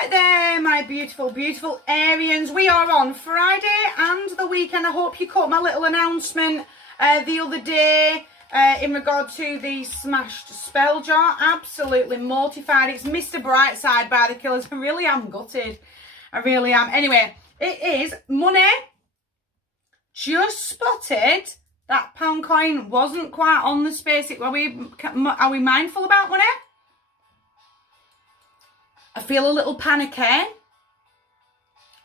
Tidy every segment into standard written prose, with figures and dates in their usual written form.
Right there, my beautiful, beautiful Arians. We are on Friday and the weekend. I hope you caught my little announcement the other day in regard to the smashed spell jar. Absolutely mortified. It's Mr. Brightside by the Killers. I really am gutted. I really am. Anyway, it is money. Just spotted that pound coin wasn't quite on the space. Are we mindful about money? I feel a little panicky,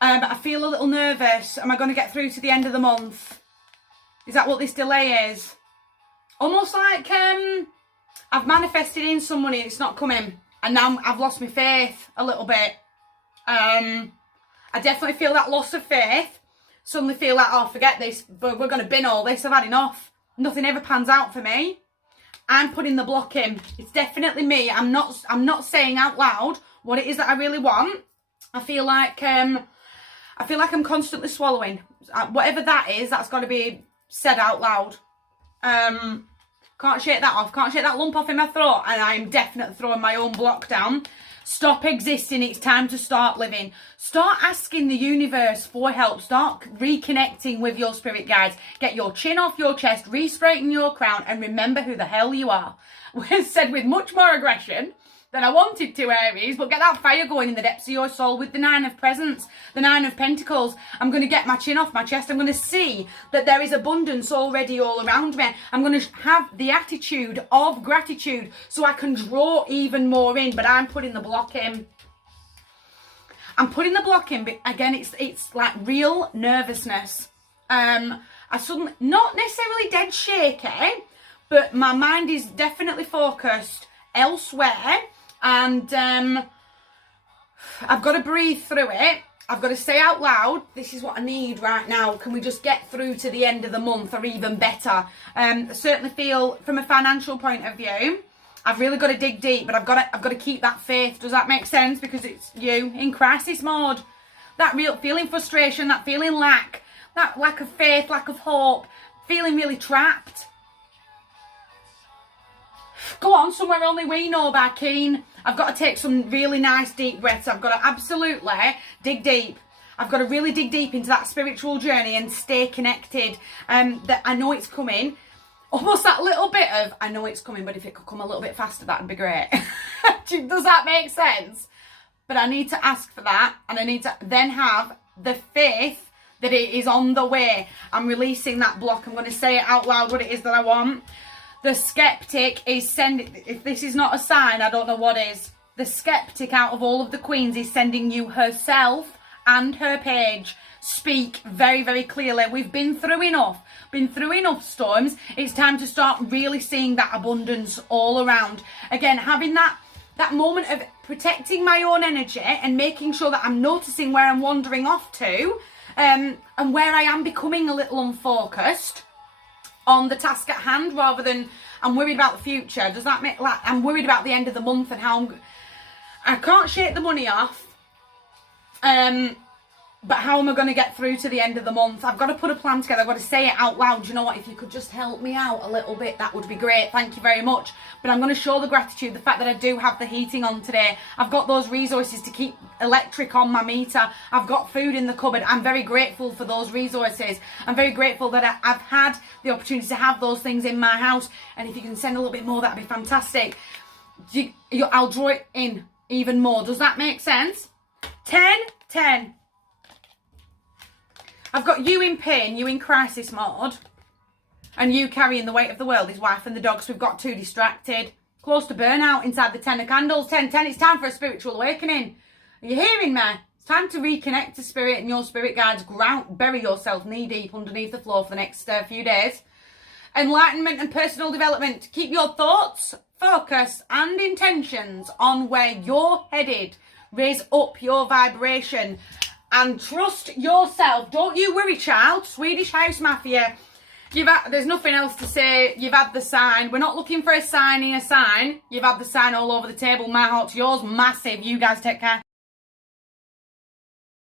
but I feel a little nervous. Am I going to get through to the end of the month? Is that what this delay is? Almost like I've manifested in some money and it's not coming. And now I've lost my faith a little bit. I definitely feel that loss of faith. Suddenly feel like, oh, forget this, but we're going to bin all this. I've had enough. Nothing ever pans out for me. I'm putting the block in. It's definitely me. I'm not saying out loud what it is that I really want. I feel like I'm constantly swallowing. Whatever that is, that's got to be said out loud. Can't shake that off. Can't shake that lump off in my throat. And I'm definitely throwing my own block down. Stop existing. It's time to start living. Start asking the universe for help. Start reconnecting with your spirit guides. Get your chin off your chest. Re-straighten your crown. And remember who the hell you are. Said with much more aggression than I wanted to, Aries, but get that fire going in the depths of your soul with the 9 of Presents, the 9 of Pentacles. I'm going to get my chin off my chest. I'm going to see that there is abundance already all around me. I'm going to have the attitude of gratitude so I can draw even more in, but I'm putting the block in. I'm putting the block in, but again, it's like real nervousness. I suddenly, not necessarily dead shaky, but my mind is definitely focused elsewhere. And I've got to breathe through it. I've got to say out loud, this is what I need right now. Can we just get through to the end of the month, or even better? I certainly feel from a financial point of view, I've really got to dig deep, but I've got to keep that faith. Does that make sense? Because it's you in crisis mode. That real feeling frustration, that feeling that lack of faith, lack of hope, feeling really trapped. Go on, somewhere only we know by Keen. I've got to take some really nice deep breaths. I've got to absolutely dig deep. I've got to really dig deep into that spiritual journey and stay connected. That I know it's coming. Almost that little bit of, I know it's coming, but if it could come a little bit faster, that'd be great. Does that make sense? But I need to ask for that, and I need to then have the faith that it is on the way. I'm releasing that block. I'm going to say it out loud what it is that I want. The skeptic is sending, if this is not a sign, I don't know what is. The skeptic out of all of the queens is sending you herself and her page. Speak very, very clearly. We've been through enough storms. It's time to start really seeing that abundance all around. Again, having that moment of protecting my own energy and making sure that I'm noticing where I'm wandering off to, and where I am becoming a little unfocused on the task at hand, rather than I'm worried about the future. Does that make, like, I'm worried about the end of the month and how I can't shake the money off. But how am I going to get through to the end of the month? I've got to put a plan together. I've got to say it out loud. Do you know what? If you could just help me out a little bit, that would be great. Thank you very much. But I'm going to show the gratitude, the fact that I do have the heating on today. I've got those resources to keep electric on my meter. I've got food in the cupboard. I'm very grateful for those resources. I'm very grateful that I've had the opportunity to have those things in my house. And if you can send a little bit more, that'd be fantastic. I'll draw it in even more. Does that make sense? 10, 10. I've got you in pain, you in crisis mode, and you carrying the weight of the world, his wife and the dogs. We've got too distracted. Close to burnout inside the 10 of candles. 10, 10, it's time for a spiritual awakening. Are you hearing me? It's time to reconnect to spirit and your spirit guides. Bury yourself knee deep underneath the floor for the next few days. Enlightenment and personal development. Keep your thoughts, focus and intentions on where you're headed. Raise up your vibration. And trust yourself. Don't you worry, child. Swedish House Mafia. There's nothing else to say. You've had the sign. We're not looking for a sign in a sign. You've had the sign all over the table. My heart's yours. Massive. You guys take care.